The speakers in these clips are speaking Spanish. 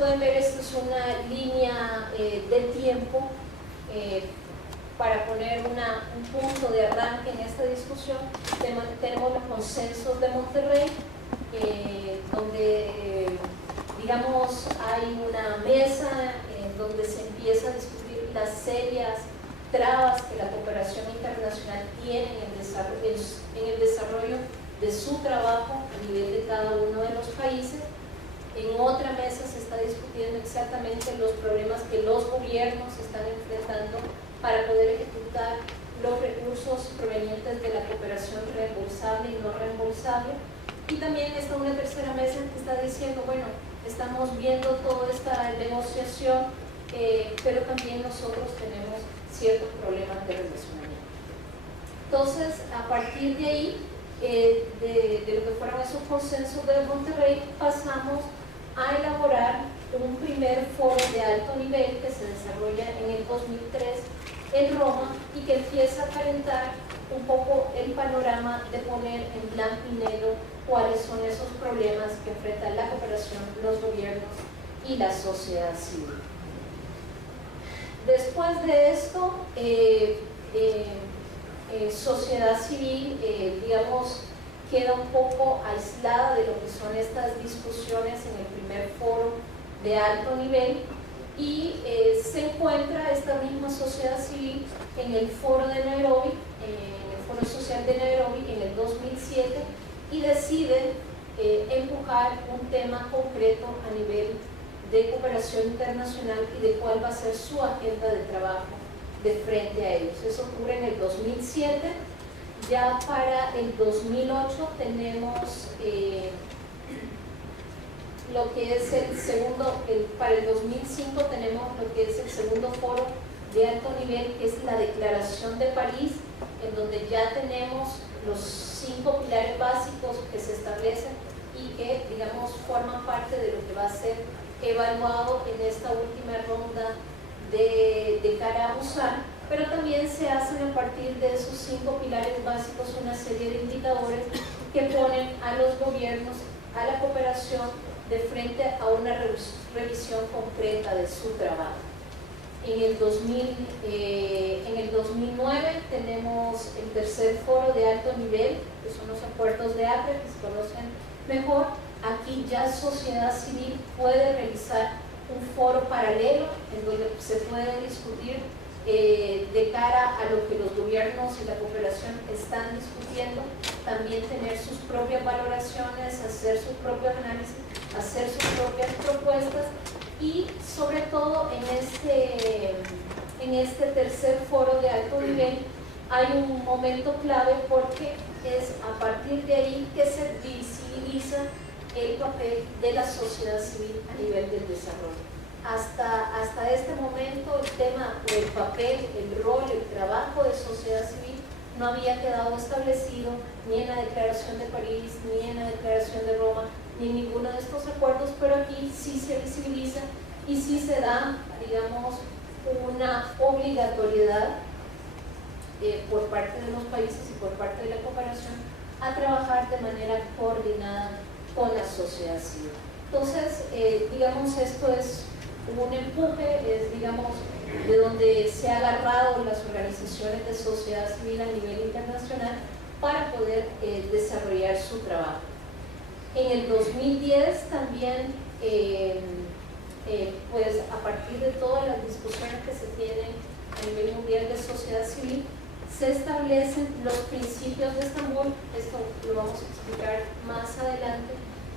pueden ver, esto es una línea de tiempo para poner un punto de arranque en esta discusión. Tenemos los consensos de Monterrey, donde digamos hay una mesa en donde se empieza a discutir las serias trabas que la cooperación internacional tiene en el desarrollo de su trabajo a nivel de cada uno de los países. En otra mesa se está discutiendo exactamente los problemas que los gobiernos están enfrentando para poder ejecutar los recursos provenientes de la cooperación reembolsable y no reembolsable. Y también está una tercera mesa que está diciendo, bueno, estamos viendo toda esta negociación, pero también nosotros tenemos ciertos problemas de relacionamiento. Entonces, a partir de ahí, de lo que fueron esos consensos de Monterrey, pasamos a elaborar un primer foro de alto nivel que se desarrolla en el 2003 en Roma y que empieza a calentar un poco el panorama de poner en blanco y negro cuáles son esos problemas que enfrentan la cooperación, los gobiernos y la sociedad civil. Después de esto, sociedad civil, digamos, queda un poco aislada de lo que son estas discusiones en el primer foro de alto nivel y se encuentra esta misma sociedad civil en el foro de Nairobi, en el foro social de Nairobi en el 2007 y deciden empujar un tema concreto a nivel de cooperación internacional y de cuál va a ser su agenda de trabajo de frente a ellos. Eso ocurre en el 2007. Ya para el 2008 tenemos lo que es el segundo, para el 2005 tenemos lo que es el segundo foro de alto nivel, que es la Declaración de París, en donde ya tenemos los 5 pilares básicos que se establecen y que, digamos, forman parte de lo que va a ser evaluado en esta última ronda de cara a Busan, pero también se hacen a partir de esos 5 pilares básicos una serie de indicadores que ponen a los gobiernos, a la cooperación, de frente a una revisión concreta de su trabajo. En el 2009 tenemos el tercer foro de alto nivel, que son los acuerdos de APE, que se conocen mejor. Aquí ya sociedad civil puede realizar un foro paralelo en donde se puede discutir de cara a lo que los gobiernos y la cooperación están discutiendo, también tener sus propias valoraciones, hacer sus propios análisis, hacer sus propias propuestas y sobre todo en este tercer foro de alto nivel hay un momento clave porque es a partir de ahí que se visibiliza el papel de la sociedad civil a nivel del desarrollo. Hasta este momento el tema, el papel, el rol, el trabajo de sociedad civil no había quedado establecido ni en la Declaración de París, ni en la Declaración de Roma, ni en ninguno de estos acuerdos, pero aquí sí se visibiliza y sí se da, digamos, una obligatoriedad por parte de los países y por parte de la cooperación a trabajar de manera coordinada con la sociedad civil. Entonces, digamos, esto es un empuje, es, digamos, de donde se ha agarrado las organizaciones de sociedad civil a nivel internacional para poder desarrollar su trabajo. En el 2010 también, pues a partir de todas las discusiones que se tienen a nivel mundial de sociedad civil, se establecen los principios de Estambul. Esto lo vamos a explicar más adelante,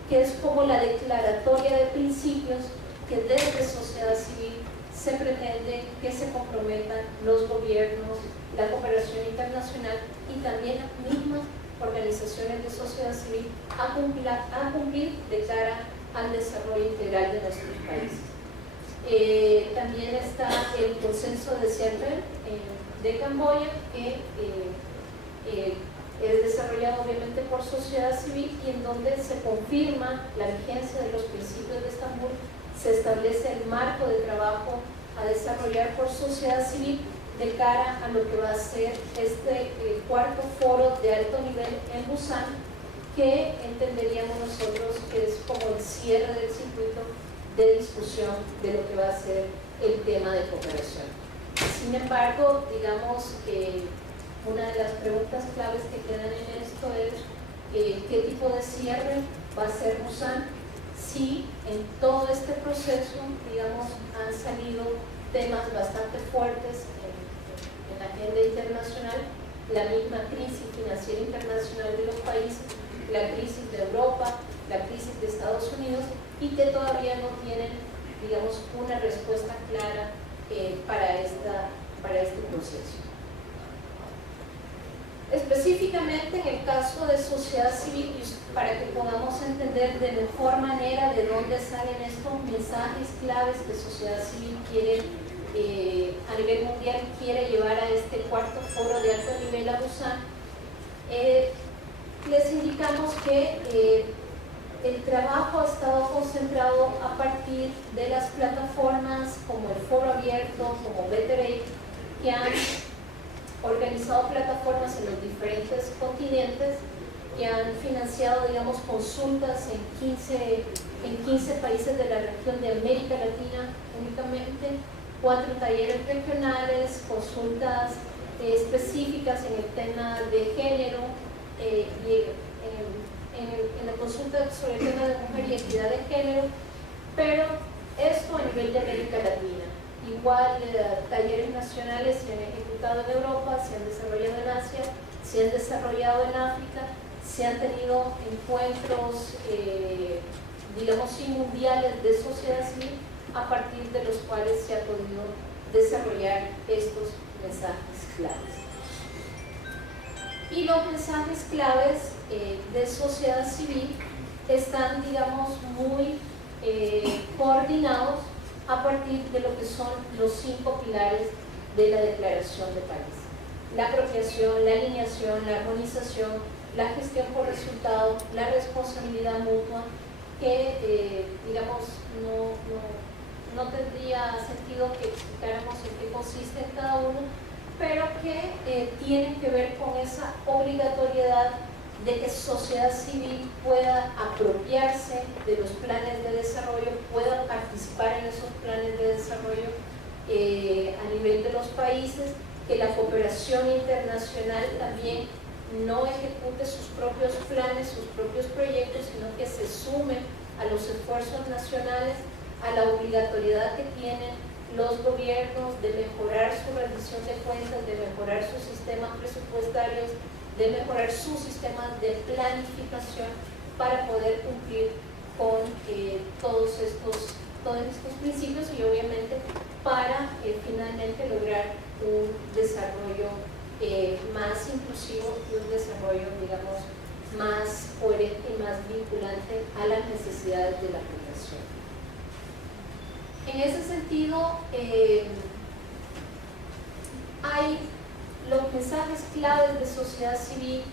que es como la declaratoria de principios que desde sociedad civil se pretende que se comprometan los gobiernos, la cooperación internacional y también las mismas organizaciones de sociedad civil a cumplir de cara al desarrollo integral de nuestros países. También está el consenso de Siem Reap de Camboya, que es desarrollado obviamente por sociedad civil y en donde se confirma la vigencia de los principios de Estambul, se establece el marco de trabajo a desarrollar por sociedad civil de cara a lo que va a ser este cuarto foro de alto nivel en Busan, que entenderíamos nosotros que es como el cierre del circuito de discusión de lo que va a ser el tema de cooperación. Sin embargo, digamos que una de las preguntas claves que quedan en esto es qué tipo de cierre va a ser Busan, si en todo este proceso, digamos, han salido temas bastante fuertes en la agenda internacional, la misma crisis financiera internacional de los países, la crisis de Europa, la crisis de Estados Unidos, y que todavía no tienen, digamos, una respuesta clara para este proceso. Específicamente en el caso de sociedad civil, para que podamos entender de mejor manera de dónde salen estos mensajes claves que sociedad civil quiere, a nivel mundial, quiere llevar a este cuarto foro de alto nivel a Busan, les indicamos que el trabajo ha estado concentrado a partir de las plataformas como el Foro Abierto, como Better Aid, que han organizado plataformas en los diferentes continentes, que han financiado, digamos, consultas en 15 países de la región de América Latina únicamente, 4 talleres regionales, consultas específicas en el tema de género, y en la consulta sobre el tema de mujer y equidad de género, pero esto a nivel de América Latina. Igual talleres nacionales se han ejecutado en Europa, se han desarrollado en Asia, se han desarrollado en África, se han tenido encuentros, digamos, mundiales de sociedad civil, a partir de los cuales se ha podido desarrollar estos mensajes claves. Y los mensajes claves de sociedad civil están, digamos, muy coordinados a partir de lo que son los 5 pilares de la Declaración de París: la apropiación, la alineación, la armonización, la gestión por resultado, la responsabilidad mutua, que digamos no tendría sentido que explicáramos en qué consiste cada uno, pero que tienen que ver con esa obligatoriedad de que sociedad civil pueda apropiarse de los planes de desarrollo, pueda participar en esos planes de desarrollo a nivel de los países, que la cooperación internacional también no ejecute sus propios planes, sus propios proyectos, sino que se sume a los esfuerzos nacionales, a la obligatoriedad que tienen los gobiernos de mejorar su rendición de cuentas, de mejorar sus sistemas presupuestarios, de mejorar sus sistemas de planificación para poder cumplir con todos estos principios, y obviamente para finalmente lograr un desarrollo más inclusivo y un desarrollo, digamos, más coherente y más vinculante a las necesidades de la población. En ese sentido, hay los mensajes claves de sociedad civil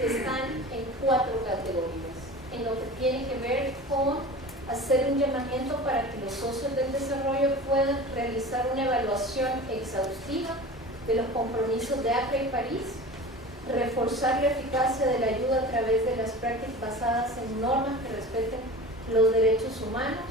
están en 4 categorías, en lo que tiene que ver con hacer un llamamiento para que los socios del desarrollo puedan realizar una evaluación exhaustiva de los compromisos de Accra y París, reforzar la eficacia de la ayuda a través de las prácticas basadas en normas que respeten los derechos humanos,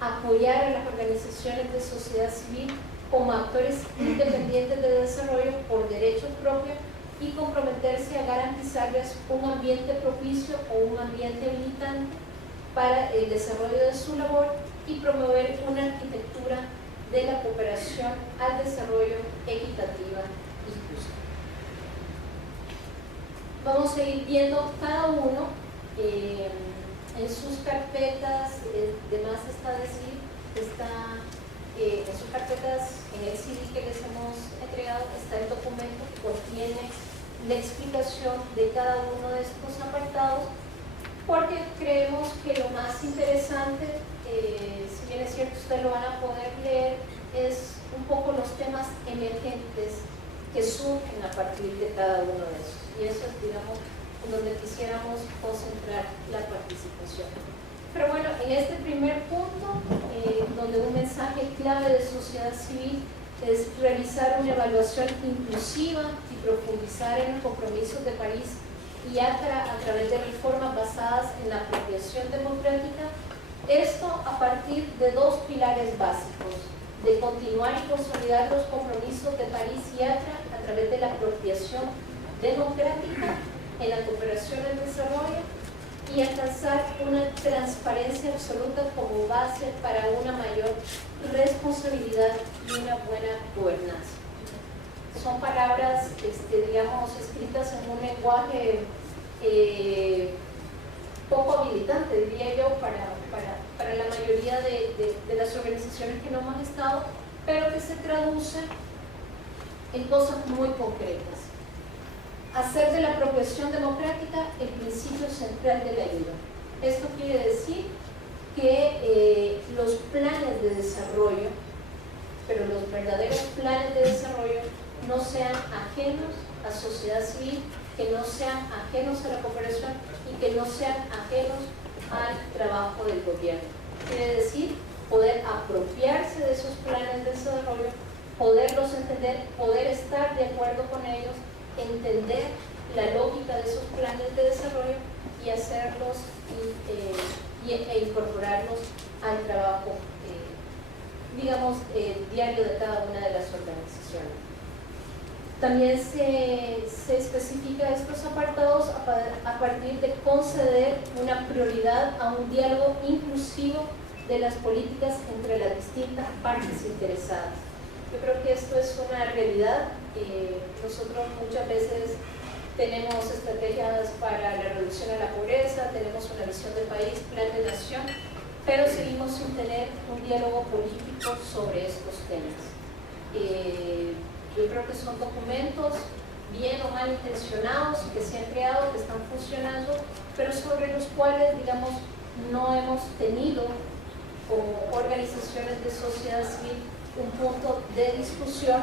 apoyar a las organizaciones de sociedad civil como actores independientes de desarrollo por derechos propios y comprometerse a garantizarles un ambiente propicio o un ambiente habilitante para el desarrollo de su labor y promover una arquitectura de la cooperación al desarrollo equitativa y justa. Vamos a ir viendo cada uno en sus carpetas. De más está decir, en sus carpetas, en el CD que les hemos entregado, está el documento que contiene la explicación de cada uno de estos apartados, porque creemos que lo más interesante, si bien es cierto ustedes lo van a poder leer, es un poco los temas emergentes que surgen a partir de cada uno de esos, y eso es, digamos, donde quisiéramos concentrar la participación. Pero bueno, en este primer punto, donde un mensaje clave de sociedad civil es realizar una evaluación inclusiva y profundizar en los compromisos de París y Accra a través de reformas basadas en la apropiación democrática, Esto a partir de dos pilares básicos: de continuar y consolidar los compromisos de París y Accra a través de la apropiación democrática en la cooperación al desarrollo y alcanzar una transparencia absoluta como base para una mayor responsabilidad y una buena gobernanza. Son palabras, digamos, escritas en un lenguaje poco habilitante, diría yo, para la mayoría de las organizaciones que no hemos estado, pero que se traducen en cosas muy concretas. Hacer de la apropiación democrática el principio central de la ayuda. Esto quiere decir que los planes de desarrollo, pero los verdaderos planes de desarrollo, no sean ajenos a sociedad civil, que no sean ajenos a la cooperación y que no sean ajenos al trabajo del gobierno. Quiere decir poder apropiarse de esos planes de desarrollo, poderlos entender, poder estar de acuerdo con ellos, entender la lógica de esos planes de desarrollo y hacerlos e incorporarlos al trabajo, digamos, diario de cada una de las organizaciones. También se especifica estos apartados a partir de conceder una prioridad a un diálogo inclusivo de las políticas entre las distintas partes interesadas. Yo creo que esto es una realidad. Nosotros muchas veces tenemos estrategias para la reducción de la pobreza, tenemos una visión de país, plan de nación, pero seguimos sin tener un diálogo político sobre estos temas. Yo creo que son documentos bien o mal intencionados que se han creado, que están funcionando, pero sobre los cuales, digamos, no hemos tenido como organizaciones de sociedad civil un punto de discusión,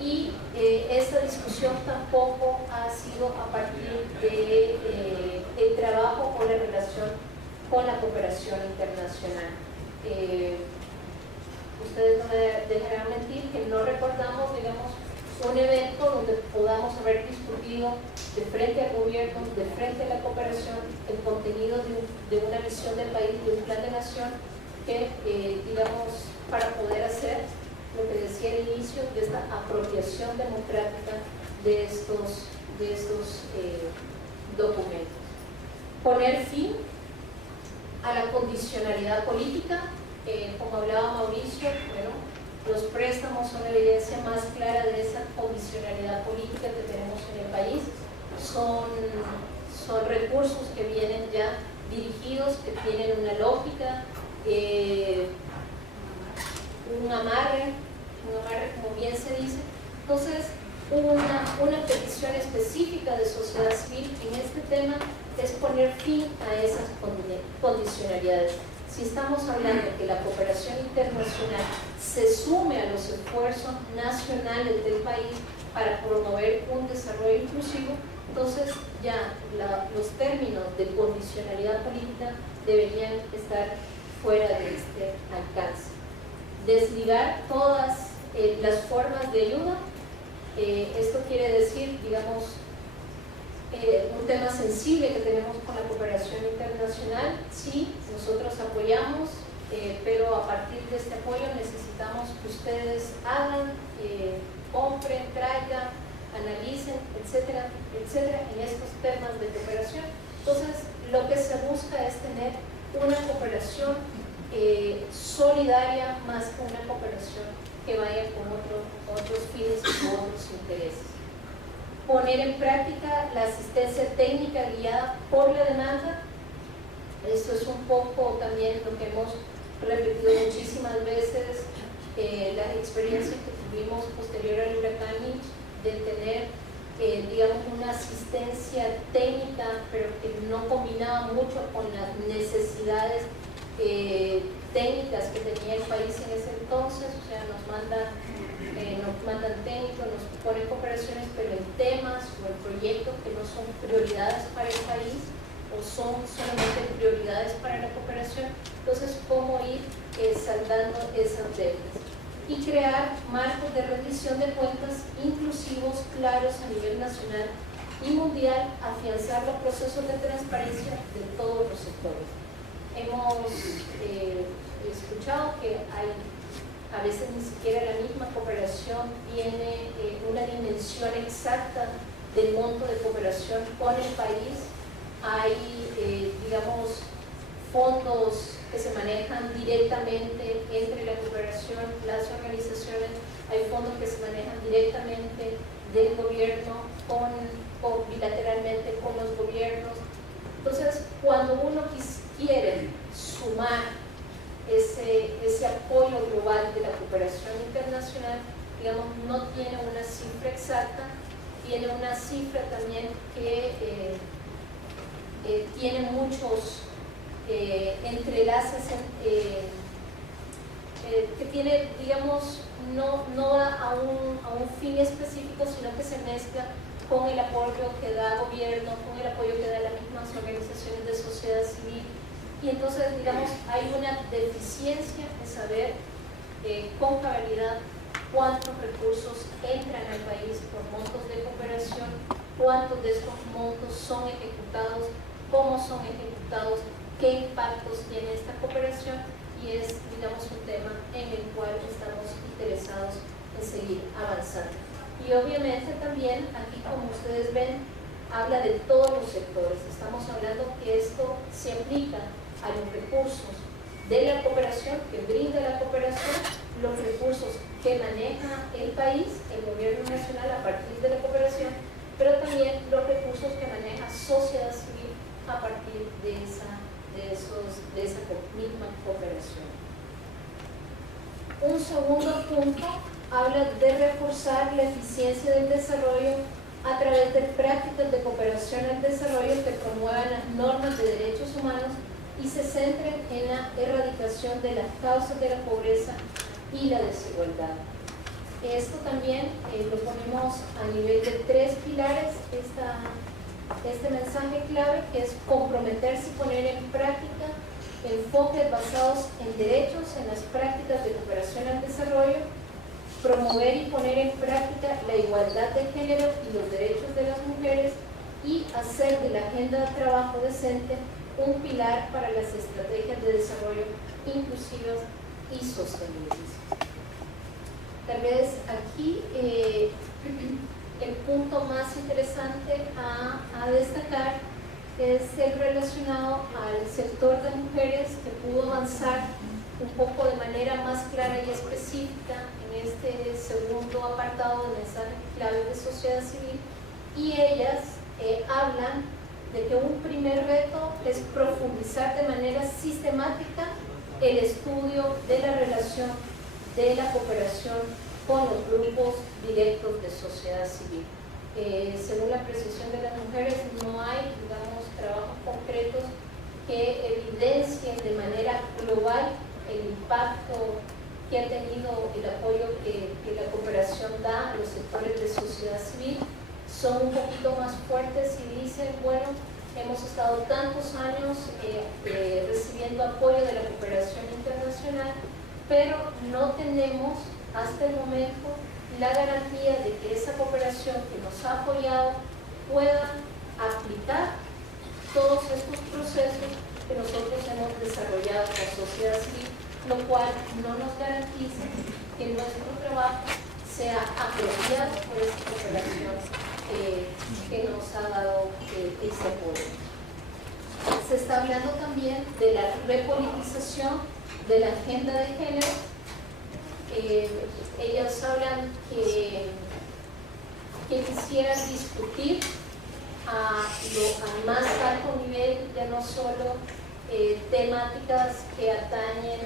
y esa discusión tampoco ha sido a partir del trabajo o la relación con la cooperación internacional. Ustedes no me dejarán mentir que no recordamos, digamos, un evento donde podamos haber discutido de frente al gobierno, de frente a la cooperación, el contenido de una visión del país, de un plan de nación, que, digamos, para poder hacer lo que decía al inicio, de esta apropiación democrática de estos documentos. Poner fin a la condicionalidad política, como hablaba Mauricio, bueno, los préstamos son la evidencia más clara de esa condicionalidad política que tenemos en el país. Son recursos que vienen ya dirigidos, que tienen una lógica, un amarre como bien se dice. Entonces, una petición específica de sociedad civil en este tema es poner fin a esas condicionalidades. Si estamos hablando de que la cooperación internacional se sume a los esfuerzos nacionales del país para promover un desarrollo inclusivo, entonces ya los términos de condicionalidad política deberían estar fuera de este alcance. Desligar todas las formas de ayuda, esto quiere decir, digamos, un tema sensible que tenemos con la cooperación internacional. Sí, nosotros apoyamos, pero a partir de este apoyo necesitamos que ustedes hagan, compren, traigan, analicen, etcétera, etcétera, en estos temas de cooperación. Entonces, lo que se busca es tener una cooperación solidaria más que una cooperación que vaya con otros fines y otros intereses. Poner en práctica la asistencia técnica guiada por la demanda. Esto es un poco también lo que hemos repetido muchísimas veces, la experiencia que tuvimos posterior al huracán Mitch, de tener, digamos, una asistencia técnica, pero que no combinaba mucho con las necesidades técnicas que tenía el país en ese entonces. O sea, nos mandan técnicos, nos ponen cooperaciones, pero en temas o en proyectos que no son prioridades para el país o son solamente prioridades para la cooperación. Entonces, ¿cómo ir saldando esas deudas? Y crear marcos de rendición de cuentas inclusivos, claros a nivel nacional y mundial, afianzar los procesos de transparencia de todos los sectores. hemos escuchado que hay, a veces ni siquiera la misma cooperación tiene una dimensión exacta del monto de cooperación con el país. Hay, digamos, fondos que se manejan directamente entre la cooperación, las organizaciones, hay fondos que se manejan directamente del gobierno o bilateralmente con los gobiernos. Entonces, cuando uno quiere sumar ese apoyo global de la cooperación internacional, digamos, no tiene una cifra exacta, tiene una cifra también que tiene muchos entrelaces, que tiene, digamos, no va a un fin específico, sino que se mezcla con el apoyo que da el gobierno, con el apoyo que da las mismas organizaciones de sociedad civil. Y entonces, digamos, hay una deficiencia en saber con cabalidad cuántos recursos entran al país por montos de cooperación, cuántos de estos montos son ejecutados, cómo son ejecutados, qué impactos tiene esta cooperación, y es, digamos, un tema en el cual estamos interesados en seguir avanzando. Y obviamente también aquí, como ustedes ven, habla de todos los sectores. Estamos hablando que esto se aplica a los recursos de la cooperación, que brinda la cooperación, los recursos que maneja el país, el gobierno nacional a partir de la cooperación, pero también los recursos que maneja sociedad civil a partir de esa misma cooperación. Un segundo punto habla de reforzar la eficiencia del desarrollo a través de prácticas de cooperación al desarrollo que promuevan las normas de derechos humanos y se centren en la erradicación de las causas de la pobreza y la desigualdad. Esto también lo ponemos a nivel de 3 pilares, este mensaje clave, que es comprometerse y poner en práctica enfoques basados en derechos en las prácticas de cooperación al desarrollo, promover y poner en práctica la igualdad de género y los derechos de las mujeres, y hacer de la agenda de trabajo decente un pilar para las estrategias de desarrollo inclusivas y sostenibles. Tal vez aquí el punto más interesante a destacar es el relacionado al sector de mujeres, que pudo avanzar un poco de manera más clara y específica en este segundo apartado de mensajes clave de sociedad civil, y ellas hablan de que un primer reto es profundizar de manera sistemática el estudio de la relación de la cooperación con los grupos directos de sociedad civil. Según la precisión de las mujeres, no hay, digamos, trabajos concretos que evidencien de manera global el impacto que ha tenido el apoyo que la cooperación da a los sectores de sociedad civil. Son un poquito más fuertes y dicen, bueno, hemos estado tantos años recibiendo apoyo de la cooperación internacional, pero no tenemos hasta el momento la garantía de que esa cooperación que nos ha apoyado pueda aplicar todos estos procesos que nosotros hemos desarrollado con la sociedad civil, lo cual no nos garantiza que nuestro trabajo sea apropiado por esta cooperación que nos ha dado ese apoyo. Se está hablando también de la repolitización de la agenda de género. Ellos hablan que quisieran discutir a más alto nivel, ya no solo temáticas que atañen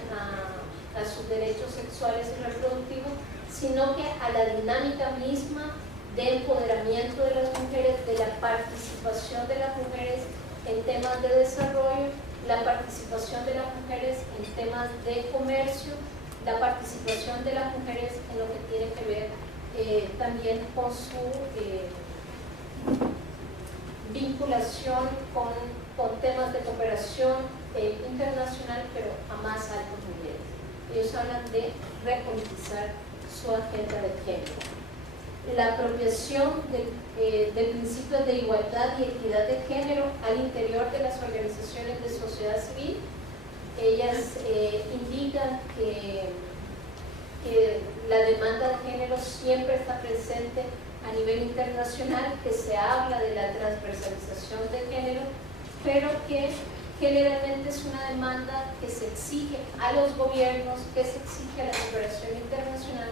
a sus derechos sexuales y reproductivos, sino que a la dinámica misma de empoderamiento de las mujeres, de la participación de las mujeres en temas de desarrollo, la participación de las mujeres en temas de comercio, la participación de las mujeres en lo que tiene que ver también con su vinculación con temas de cooperación internacional, pero a más altos niveles. Ellos hablan de repolitizar su agenda de género. La apropiación del principio de igualdad y equidad de género al interior de las organizaciones de sociedad civil. Ellas indican que la demanda de género siempre está presente a nivel internacional, que se habla de la transversalización de género, pero que generalmente es una demanda que se exige a los gobiernos, que se exige a la cooperación internacional,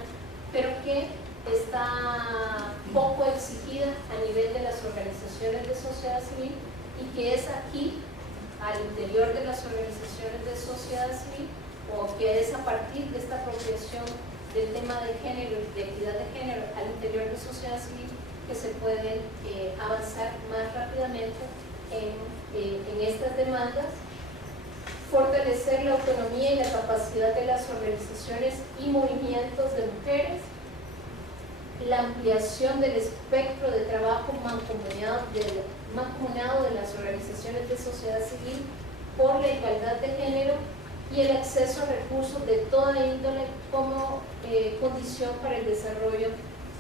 pero que está poco exigida a nivel de las organizaciones de sociedad civil, y que es aquí, al interior de las organizaciones de sociedad civil, o que es a partir de esta apropiación del tema de género y de equidad de género al interior de sociedad civil, que se pueden avanzar más rápidamente en estas demandas. Fortalecer la autonomía y la capacidad de las organizaciones y movimientos de mujeres, la ampliación del espectro de trabajo mancomunado de las organizaciones de sociedad civil por la igualdad de género y el acceso a recursos de toda índole como condición para el desarrollo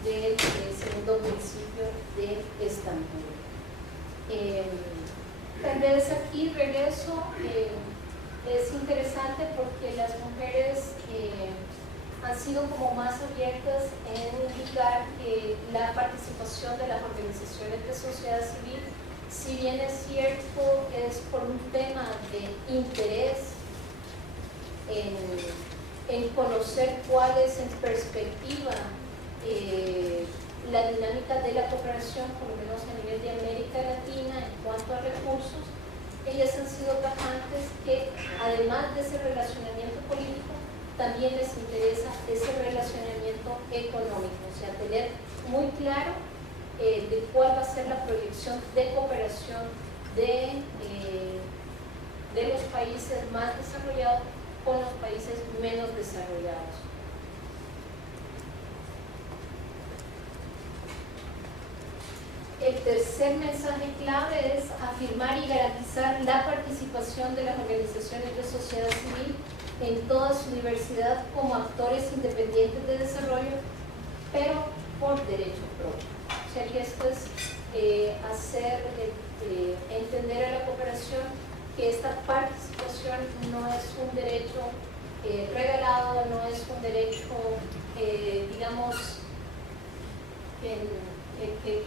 del segundo principio de Estambul. Tal vez aquí regreso, es interesante porque las mujeres han sido como más abiertas en indicar que la participación de las organizaciones de sociedad civil, si bien es cierto, es por un tema de interés en conocer cuál es en perspectiva la dinámica de la cooperación, por lo menos a nivel de América Latina, en cuanto a recursos. Ellas han sido tajantes que, además de ese relacionamiento político, también les interesa ese relacionamiento económico, o sea, tener muy claro de cuál va a ser la proyección de cooperación de los países más desarrollados con los países menos desarrollados. El tercer mensaje clave es afirmar y garantizar la participación de las organizaciones de sociedad civil en toda su diversidad como actores independientes de desarrollo, pero por derecho propio. O sea que esto es hacer entender a la cooperación que esta participación no es un derecho regalado, no es un derecho, digamos, que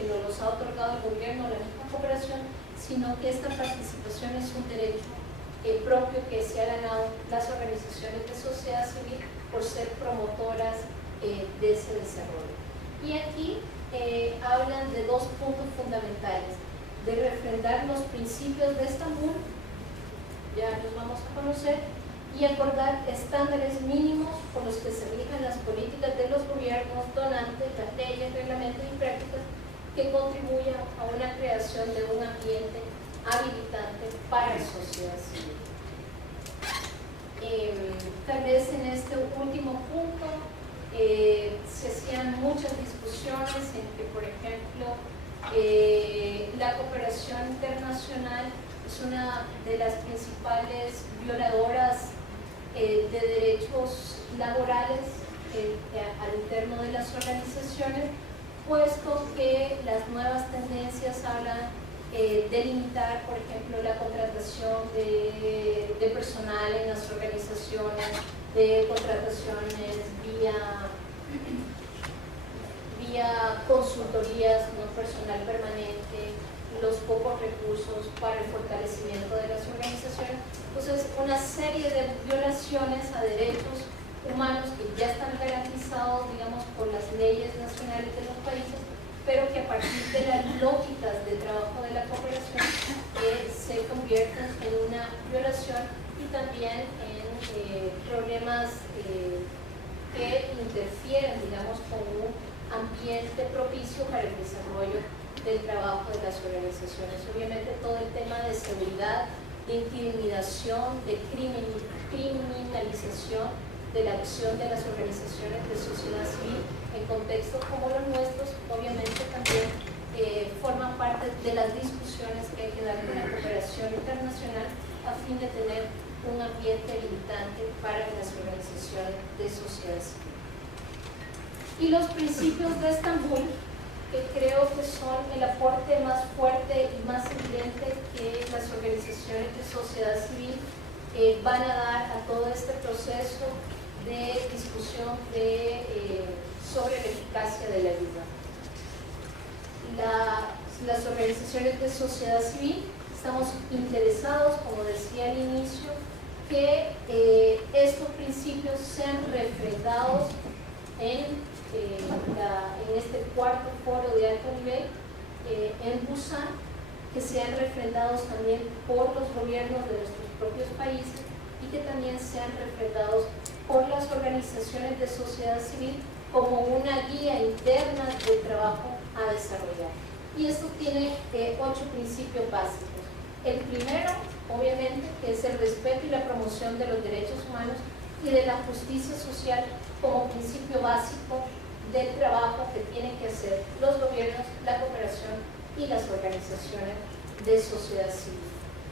nos los ha otorgado el gobierno, la misma cooperación, sino que esta participación es un derecho propio que se han ganado las organizaciones de sociedad civil por ser promotoras de ese desarrollo. Y aquí hablan de dos puntos fundamentales: de refrendar los principios de Estambul, ya los vamos a conocer, y acordar estándares mínimos por los que se rijan las políticas de los gobiernos donantes, las leyes, reglamentos y prácticas que contribuyan a una creación de un ambiente habilitante para la sociedad civil. Tal vez en este último punto se hacían muchas discusiones en que, por ejemplo, la cooperación internacional es una de las principales violadoras de derechos laborales al interno de las organizaciones, puesto que las nuevas tendencias hablan de limitar, por ejemplo, la contratación de personal en las organizaciones, de contrataciones vía consultorías, no personal permanente, los pocos recursos para el fortalecimiento de las organizaciones. Entonces, una serie de violaciones a derechos humanos que ya están garantizados, digamos, por las leyes nacionales de los países, pero que a partir de las lógicas de trabajo de la cooperación se convierten en una violación y también en problemas que interfieren, digamos, con un ambiente propicio para el desarrollo del trabajo de las organizaciones. Obviamente todo el tema de seguridad, de intimidación, de criminalización de la acción de las organizaciones de sociedad civil en contextos como los nuestros, obviamente también forman parte de las discusiones que hay que dar con la cooperación internacional a fin de tener un ambiente habilitante para las organizaciones de sociedad civil. Y los principios de Estambul, que creo que son el aporte más fuerte y más evidente que las organizaciones de sociedad civil van a dar a todo este proceso de discusión sobre la eficacia de la ayuda. Las organizaciones de sociedad civil estamos interesados, como decía al inicio, que estos principios sean refrendados en este cuarto foro de alto nivel en Busan, que sean refrendados también por los gobiernos de nuestros propios países y que también sean refrendados por las organizaciones de sociedad civil como una guía interna de trabajo a desarrollar. Y esto tiene 8 principios básicos. El primero, obviamente, que es el respeto y la promoción de los derechos humanos y de la justicia social como principio básico del trabajo que tienen que hacer los gobiernos, la cooperación y las organizaciones de sociedad civil.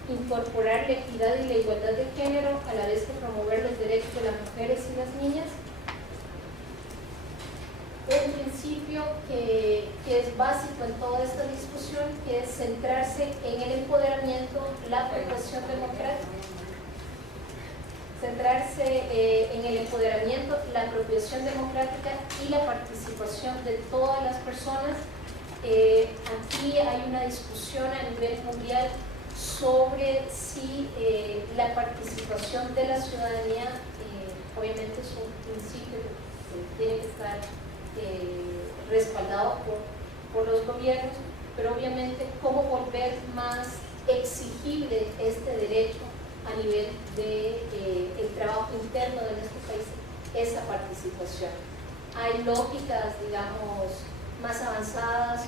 Incorporar la equidad y la igualdad de género a la vez que promover los derechos de las mujeres y las niñas. Un principio que es básico en toda esta discusión, que es centrarse en el empoderamiento, la apropiación democrática. Centrarse en el empoderamiento, la apropiación democrática y la participación de todas las personas. Aquí hay una discusión a nivel mundial sobre si la participación de la ciudadanía, obviamente es un principio que tiene que estar respaldado por los gobiernos, pero obviamente cómo volver más exigible este derecho a nivel del trabajo interno de nuestro país, esa participación. Hay lógicas, digamos, más avanzadas,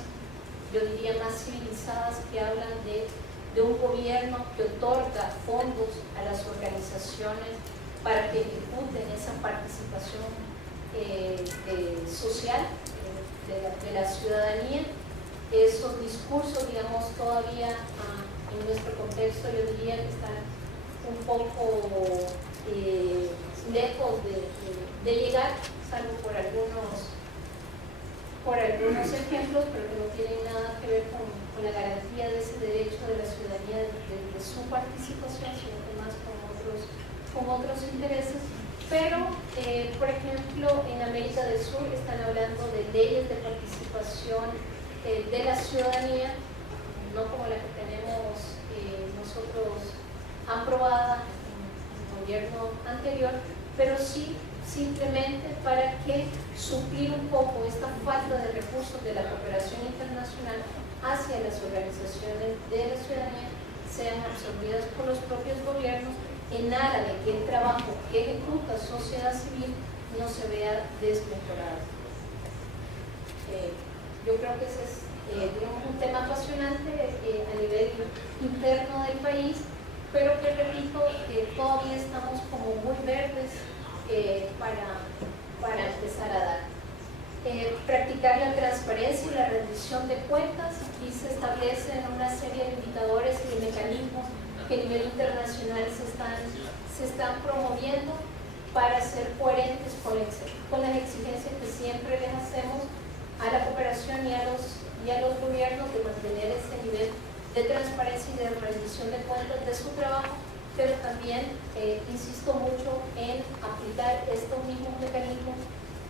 yo diría más civilizadas, que hablan de un gobierno que otorga fondos a las organizaciones para que ejecuten esa participación social de la ciudadanía. Esos discursos, digamos, todavía en nuestro contexto, yo diría que están un poco lejos de llegar, salvo por algunos ejemplos, pero que no tienen nada que ver con la garantía de ese derecho de la ciudadanía de su participación, sino que más con otros intereses. Pero, por ejemplo, en América del Sur están hablando de leyes de participación de la ciudadanía, no como la que tenemos nosotros aprobada en el gobierno anterior, pero sí simplemente para que suplir un poco esta falta de recursos de la cooperación internacional hacia las organizaciones de la ciudadanía sean absorbidas por los propios gobiernos en aras de que el trabajo que ejecuta sociedad civil no se vea desmejorado. Yo creo que ese es un tema apasionante a nivel interno del país, pero que, repito, todavía estamos como muy verdes para empezar a dar. Practicar la transparencia y la rendición de cuentas. Aquí se establecen una serie de indicadores y de mecanismos que a nivel internacional se están promoviendo para ser coherentes con las exigencias que siempre les hacemos a la cooperación y a los gobiernos de mantener ese nivel de transparencia y de rendición de cuentas de su trabajo, pero también insisto mucho en aplicar estos mismos mecanismos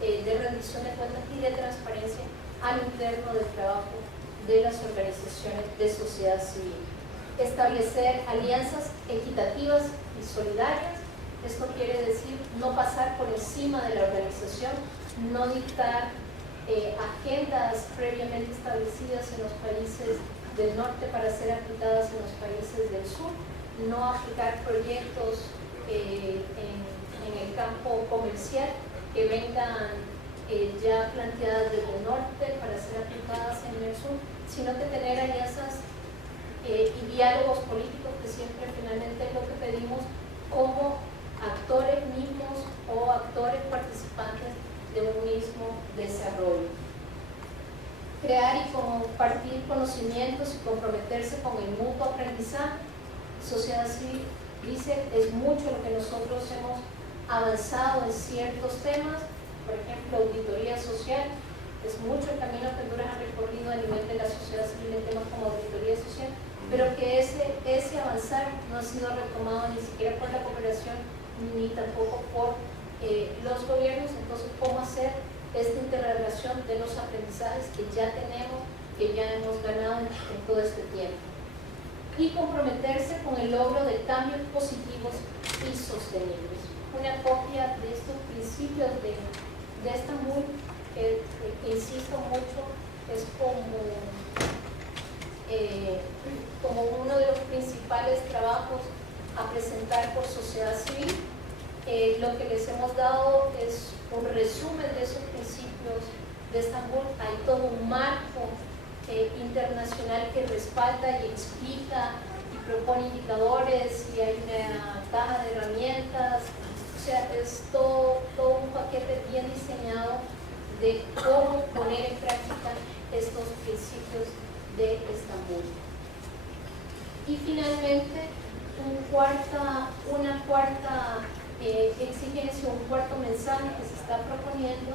de rendición de cuentas y de transparencia al interno del trabajo de las organizaciones de sociedad civil. Establecer alianzas equitativas y solidarias. Esto quiere decir no pasar por encima de la organización, no dictar agendas previamente establecidas en los países del norte para ser aplicadas en los países del sur, no aplicar proyectos en el campo comercial que vengan ya planteadas desde el norte para ser aplicadas en el sur, sino que tener alianzas y diálogos políticos, que siempre finalmente es lo que pedimos, como actores mismos o actores participantes de un mismo desarrollo. Crear y compartir conocimientos y comprometerse con el mutuo aprendizaje. Sociedad civil dice, es mucho lo que nosotros hemos avanzado en ciertos temas, por ejemplo, auditoría social, es mucho el camino que Honduras ha recorrido a nivel de la sociedad civil en temas como auditoría social, pero que ese avanzar no ha sido retomado ni siquiera por la cooperación ni tampoco por los gobiernos. Entonces, ¿cómo hacer esta interrelación de los aprendizajes que ya tenemos, que ya hemos ganado en todo este tiempo? Y comprometerse con el logro de cambios positivos y sostenibles. Una copia de estos principios de Estambul, que insisto mucho, es como uno de los principales trabajos a presentar por sociedad civil. Lo que les hemos dado es un resumen de esos principios de Estambul. Hay todo un marco internacional que respalda y explica y propone indicadores, y hay una caja de herramientas. O sea, es todo un paquete bien diseñado de cómo poner en práctica estos principios de Estambul. Y finalmente, una cuarta exigencia, un cuarto mensaje que se está proponiendo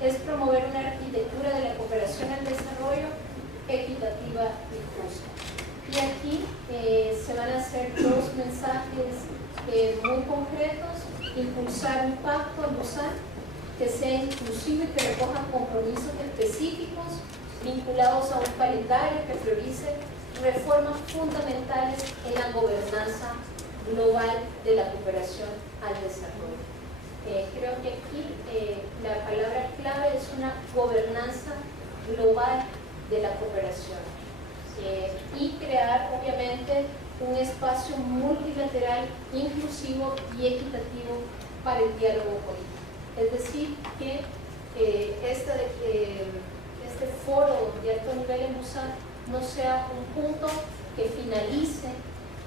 es promover una arquitectura de la cooperación al desarrollo equitativa y justa. Y aquí se van a hacer dos mensajes muy concretos: impulsar un pacto en Busan que sea inclusivo y que recoja compromisos específicos vinculados a un calendario que priorice reformas fundamentales en la gobernanza global de la cooperación al desarrollo. Creo que aquí la palabra clave es una gobernanza global de la cooperación, y crear obviamente un espacio multilateral, inclusivo y equitativo para el diálogo político. Es decir, que este foro de alto nivel en Busan no sea un punto que finalice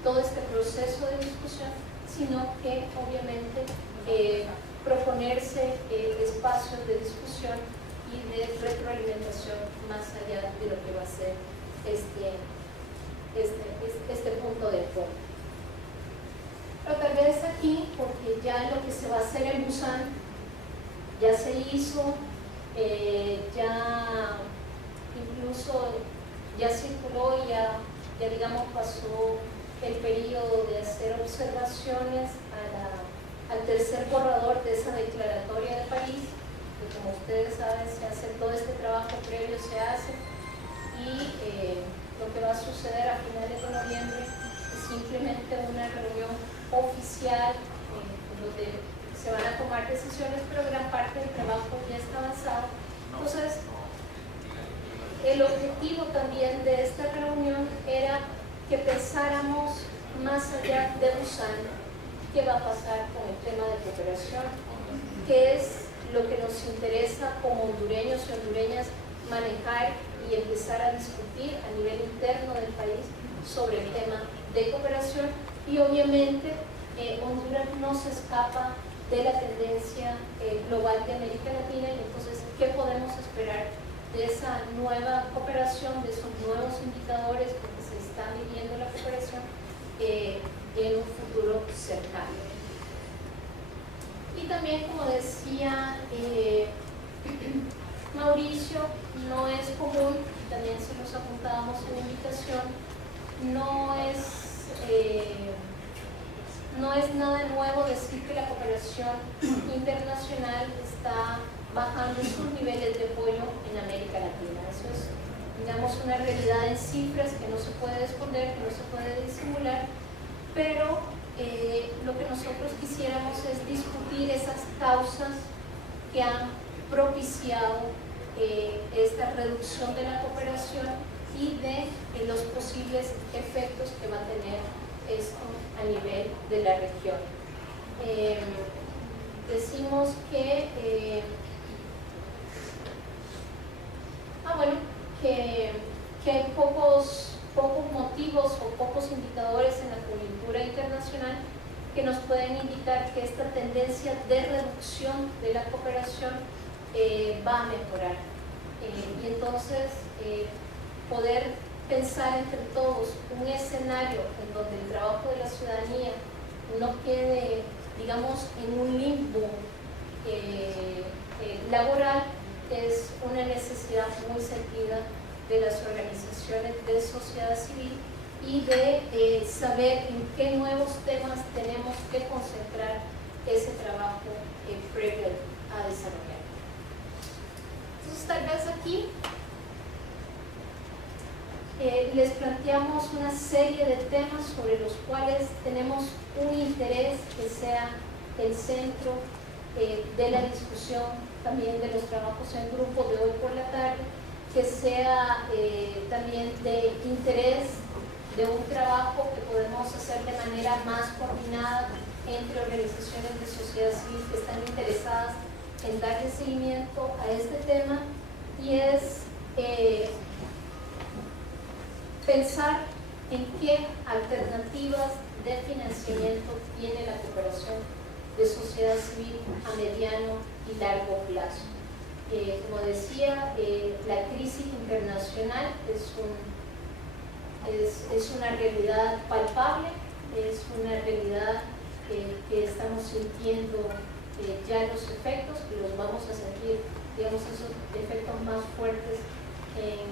todo este proceso de discusión, sino que obviamente proponerse espacios de discusión y de retroalimentación más allá de lo que va a ser este punto de encuentro. Pero tal vez aquí, porque ya lo que se va a hacer en Busan ya se hizo, ya incluso ya circuló y ya digamos pasó el periodo de hacer observaciones al tercer borrador de esa declaratoria de París, que como ustedes saben se hace todo este trabajo previo, se hace, y lo que va a suceder a finales de noviembre es simplemente una reunión oficial donde se van a tomar decisiones, pero gran parte del trabajo ya está avanzado. Entonces, el objetivo también de esta reunión era que pensáramos más allá de Busan, qué va a pasar con el tema de cooperación, qué es lo que nos interesa como hondureños y hondureñas manejar y empezar a discutir a nivel interno del país sobre el tema de cooperación. Y obviamente Honduras no se escapa de la tendencia global de América Latina, y entonces, ¿qué podemos esperar de esa nueva cooperación, de esos nuevos indicadores que se está midiendo la cooperación en un futuro cercano? Y también, como decía Mauricio, no es común, también se nos apuntábamos en la invitación, no es nada nuevo decir que la cooperación internacional está bajando sus niveles de apoyo en América Latina. Eso es, digamos, una realidad en cifras que no se puede esconder, que no se puede disimular, pero lo que nosotros quisiéramos es discutir esas causas que han propiciado esta reducción de la cooperación y de los posibles efectos que va a tener esto a nivel de la región. Decimos que que hay pocos motivos o pocos indicadores en la coyuntura internacional que nos pueden indicar que esta tendencia de reducción de la cooperación va a mejorar. Y entonces poder pensar entre todos un escenario en donde el trabajo de la ciudadanía no quede, digamos, en un limbo laboral, es una necesidad muy sentida de las organizaciones de sociedad civil y de saber en qué nuevos temas tenemos que concentrar ese trabajo previo a desarrollar. Entonces, tal vez aquí les planteamos una serie de temas sobre los cuales tenemos un interés que sea el centro de la discusión, también de los trabajos en grupo de hoy por la tarde, que sea también de interés de un trabajo que podemos hacer de manera más coordinada entre organizaciones de sociedad civil que están interesadas en darle seguimiento a este tema, y es pensar en qué alternativas de financiamiento tiene la cooperación de sociedad civil a mediano y largo plazo. Como decía, la crisis internacional es una realidad palpable, es una realidad que estamos sintiendo ya los efectos, que los vamos a sentir, digamos, esos efectos más fuertes en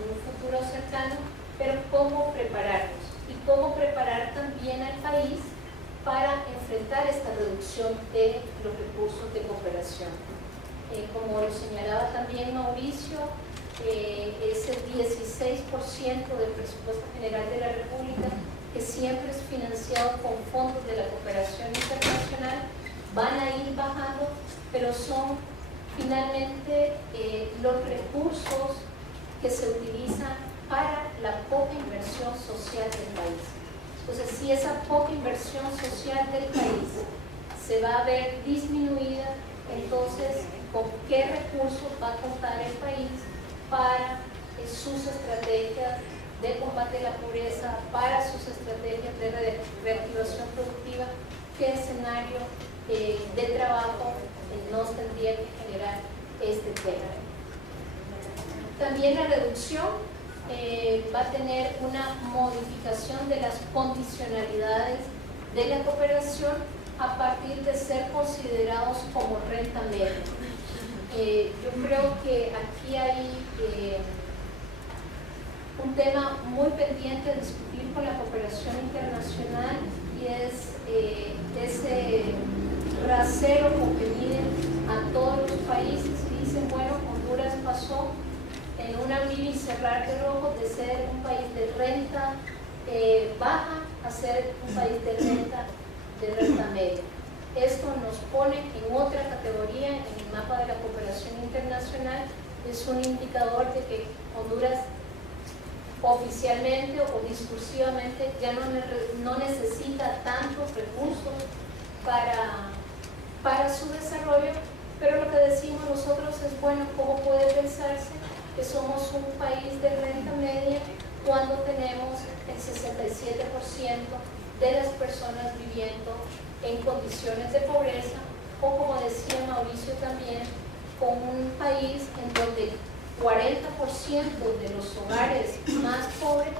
un futuro cercano, pero cómo prepararnos y cómo preparar también al país para enfrentar esta reducción de los recursos de cooperación. Como lo señalaba también Mauricio, ese 16% del presupuesto general de la República, que siempre es financiado con fondos de la cooperación internacional, van a ir bajando, pero son finalmente los recursos que se utilizan para la poca inversión social del país. Entonces, si esa poca inversión social del país se va a ver disminuida, entonces, ¿con qué recursos va a contar el país para sus estrategias de combate a la pobreza, para sus estrategias de reactivación productiva? ¿Qué escenario de trabajo nos tendría que generar este tema? También la reducción va a tener una modificación de las condicionalidades de la cooperación a partir de ser considerados como renta media. Yo creo que aquí hay un tema muy pendiente a discutir con la cooperación internacional, y es ese rasero con que miden a todos los países y dicen, bueno, Honduras pasó en un abrir y cerrar de ojos de ser un país de renta baja a ser un país de renta media. Esto nos pone en otra categoría en el mapa de la cooperación internacional. Es un indicador de que Honduras oficialmente o discursivamente ya no necesita tantos recursos para su desarrollo, pero lo que decimos nosotros es, bueno, ¿cómo puede pensarse que somos un país de renta media cuando tenemos el 67% de las personas viviendo en condiciones de pobreza, o como decía Mauricio también, con un país en donde el 40% de los hogares más pobres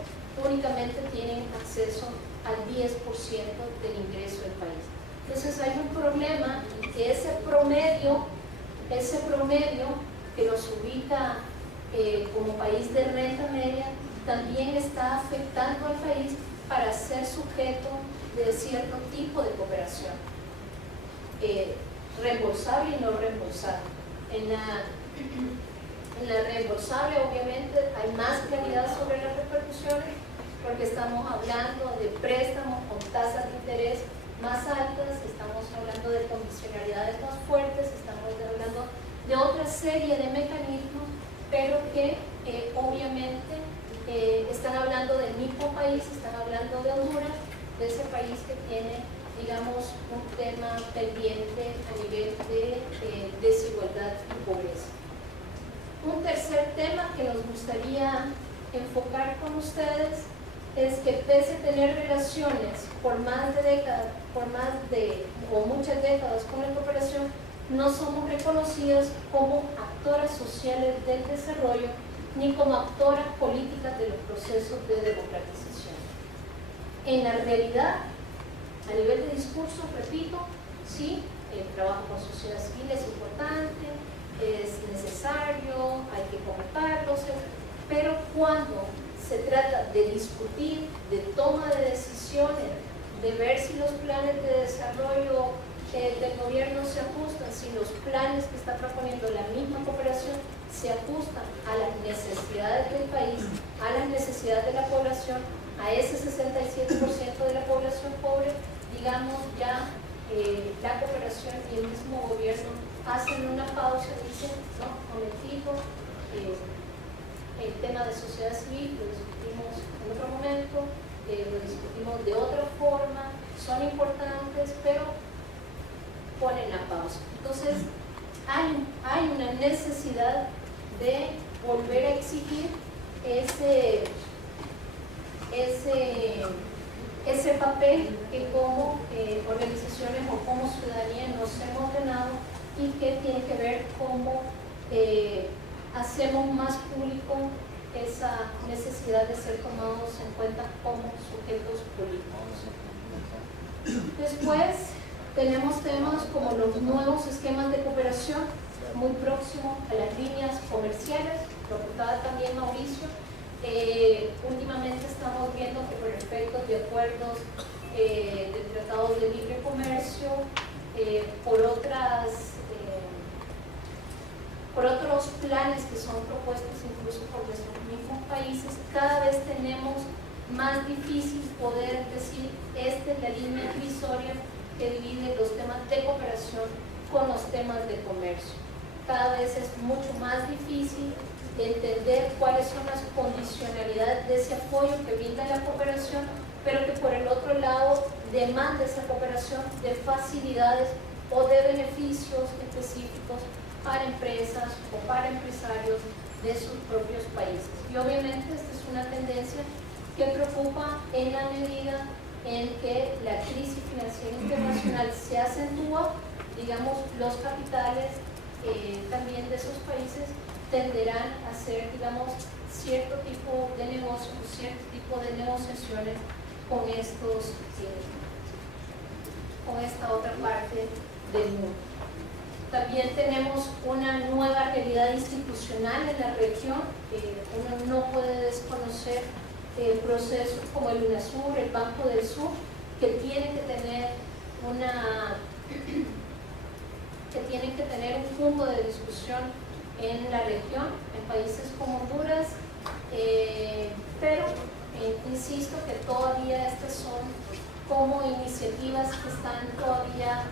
únicamente tienen acceso al 10% del ingreso del país? Entonces hay un problema en que ese promedio que nos ubica como país de renta media también está afectando al país para ser sujeto de cierto tipo de cooperación, reembolsable y no reembolsable. En la reembolsable, obviamente, hay más claridad sobre las repercusiones, porque estamos hablando de préstamos con tasas de interés más altas, estamos hablando de condicionalidades más fuertes, estamos hablando de otra serie de mecanismos, pero que obviamente están hablando del mismo país, están hablando de Honduras, de ese país que tiene, digamos, un tema pendiente a nivel de desigualdad y pobreza. Un tercer tema que nos gustaría enfocar con ustedes es que, pese a tener relaciones por más de décadas, o muchas décadas con la cooperación, no somos reconocidas como actoras sociales del desarrollo ni como actoras políticas de los procesos de democratización. En la realidad, a nivel de discurso, repito, sí, el trabajo con sociedad civil es importante, es necesario, hay que comentarlos, pero cuando se trata de discutir, de toma de decisiones, de ver si los planes de desarrollo del gobierno se ajustan, si los planes que está proponiendo la misma cooperación se ajustan a las necesidades del país, a las necesidades de la población, a ese 67% de la población pobre. Digamos, ya la cooperación y el mismo gobierno hacen una pausa y dicen, no, momentito, el tema de sociedad civil lo discutimos en otro momento, lo discutimos de otra forma, son importantes, pero ponen la pausa. Entonces, hay una necesidad de volver a exigir ese papel que como organizaciones o como ciudadanía nos hemos ganado y que tiene que ver cómo hacemos más público esa necesidad de ser tomados en cuenta como sujetos políticos. Después tenemos temas como los nuevos esquemas de cooperación, muy próximo a las líneas comerciales, lo apuntaba también Mauricio. Últimamente estamos viendo que por efectos de acuerdos de tratados de libre comercio, por otros planes que son propuestos incluso por nuestros mismos países, cada vez tenemos más difícil poder decir, esta es la línea divisoria que divide los temas de cooperación con los temas de comercio. Cada vez es mucho más difícil entender cuáles son las condicionalidades de ese apoyo que brinda la cooperación, pero que por el otro lado demanda esa cooperación de facilidades o de beneficios específicos para empresas o para empresarios de sus propios países. Y obviamente esta es una tendencia que preocupa en la medida en que la crisis financiera internacional se acentúa. Digamos, los capitales también de esos países tenderán a hacer, digamos, cierto tipo de negocios, cierto tipo de negociaciones con esta otra parte del mundo. También tenemos una nueva realidad institucional en la región. Uno no puede desconocer procesos como el UNASUR, el Banco del Sur, que tienen que tener un punto de discusión en la región, en países como Honduras, pero insisto que todavía estas son como iniciativas que están todavía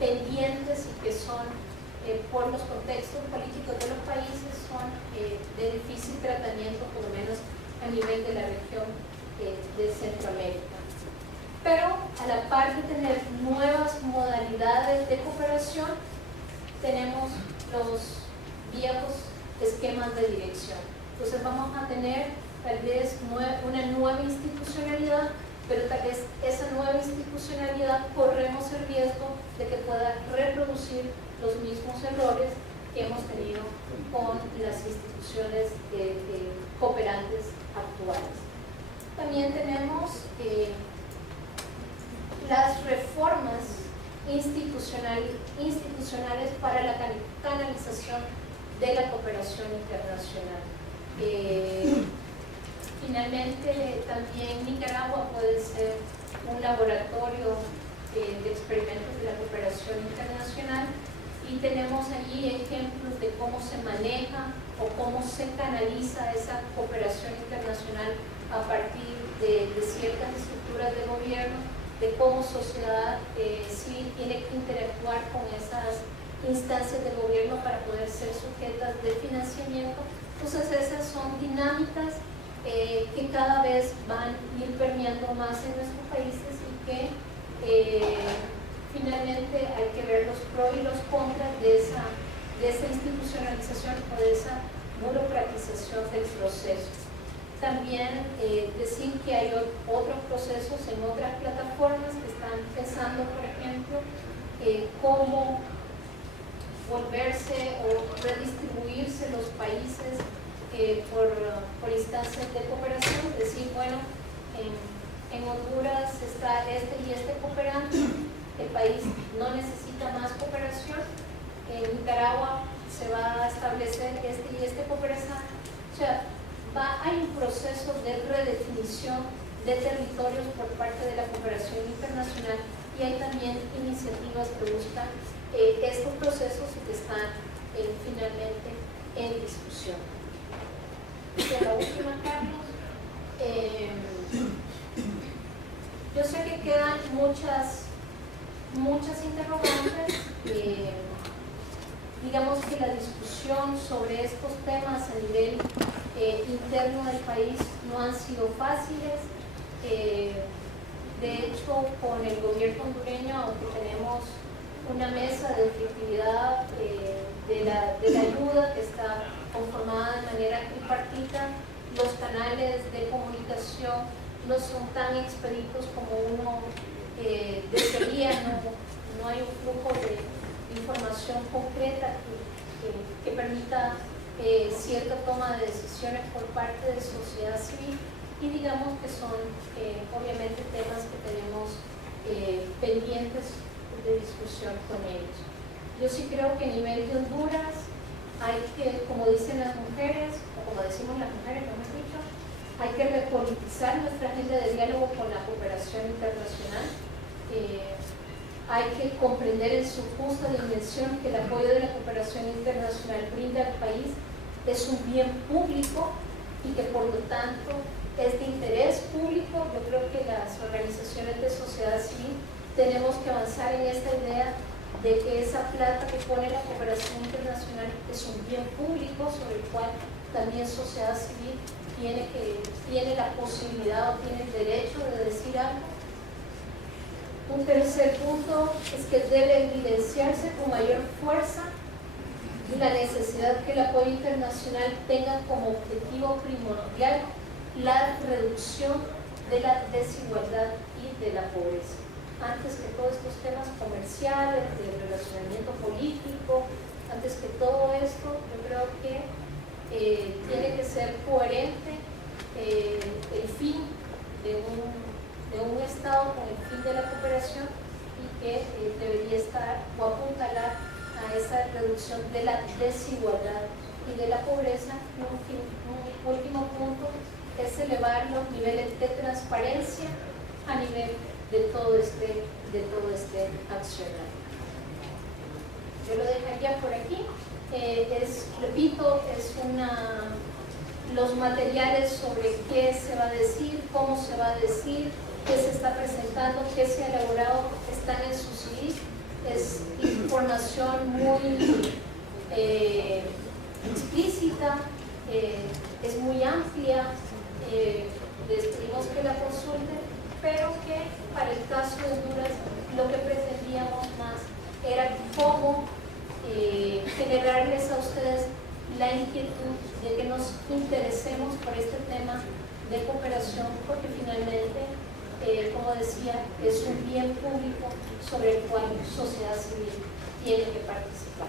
pendientes y que son, por los contextos políticos de los países, son de difícil tratamiento, por lo menos a nivel de la región de Centroamérica. Pero a la par de tener nuevas modalidades de cooperación, tenemos los viejos esquemas de dirección. Entonces vamos a tener tal vez una nueva institucionalidad, pero tal vez esa nueva institucionalidad corremos el riesgo de que pueda reproducir los mismos errores que hemos tenido con las instituciones cooperantes actuales. También tenemos las reformas institucionales para la canalización de la cooperación internacional. Finalmente, también Nicaragua puede ser un laboratorio de experimentos de la cooperación internacional, y tenemos allí ejemplos de cómo se maneja o cómo se canaliza esa cooperación internacional a partir de ciertas estructuras de gobierno, de cómo sociedad civil tiene que interactuar con esas instancias del gobierno para poder ser sujetas de financiamiento. Entonces esas son dinámicas que cada vez van a ir permeando más en nuestros países y que finalmente hay que ver los pros y los contras de esa institucionalización o de esa burocratización del proceso. También decir que hay otros procesos en otras plataformas que están pensando, por ejemplo, cómo volverse o redistribuirse los países por instancias de cooperación. Es decir, bueno, en Honduras está este y este cooperante, el país no necesita más cooperación. En Nicaragua se va a establecer este y este cooperación. O sea, hay un proceso de redefinición de territorios por parte de la cooperación internacional y hay también iniciativas que buscan estos procesos y que están finalmente en discusión. La última, Carlos. Yo sé que quedan muchas interrogantes. Digamos que la discusión sobre estos temas a nivel interno del país no han sido fáciles. De hecho, con el gobierno hondureño, aunque tenemos una mesa de efectividad de la ayuda que está conformada de manera tripartita, los canales de comunicación no son tan expeditos como uno desearía, no hay un flujo de información concreta que permita cierta toma de decisiones por parte de sociedad civil y digamos que son obviamente temas que tenemos pendientes de discusión con ellos. Yo sí creo que a nivel de Honduras hay que, como dicen las mujeres, o como decimos las mujeres, lo hemos dicho, hay que repolitizar nuestra agenda de diálogo con la cooperación internacional. Hay que comprender en su justa dimensión que el apoyo de la cooperación internacional brinda al país es un bien público y que por lo tanto es de interés público. Yo creo que las organizaciones de sociedad civil tenemos que avanzar en esta idea de que esa plata que pone la cooperación internacional es un bien público sobre el cual también sociedad civil tiene la posibilidad o tiene el derecho de decir algo. Un tercer punto es que debe evidenciarse con mayor fuerza la necesidad que el apoyo internacional tenga como objetivo primordial la reducción de la desigualdad y de la pobreza. Antes que todos estos temas comerciales, de relacionamiento político, antes que todo esto, yo creo que tiene que ser coherente el fin de un Estado con el fin de la cooperación y que debería estar o apuntalar a esa reducción de la desigualdad y de la pobreza. Un último punto es elevar los niveles de transparencia a nivel de todo este accionar. Yo lo dejaría por aquí. Repito, los materiales sobre qué se va a decir, cómo se va a decir, qué se está presentando, qué se ha elaborado, están en su CD. Es información muy explícita, es muy amplia. Les pedimos que la consulten, pero que para el caso de Honduras lo que pretendíamos más era cómo generarles a ustedes la inquietud de que nos interesemos por este tema de cooperación, porque finalmente, como decía, es un bien público sobre el cual sociedad civil tiene que participar.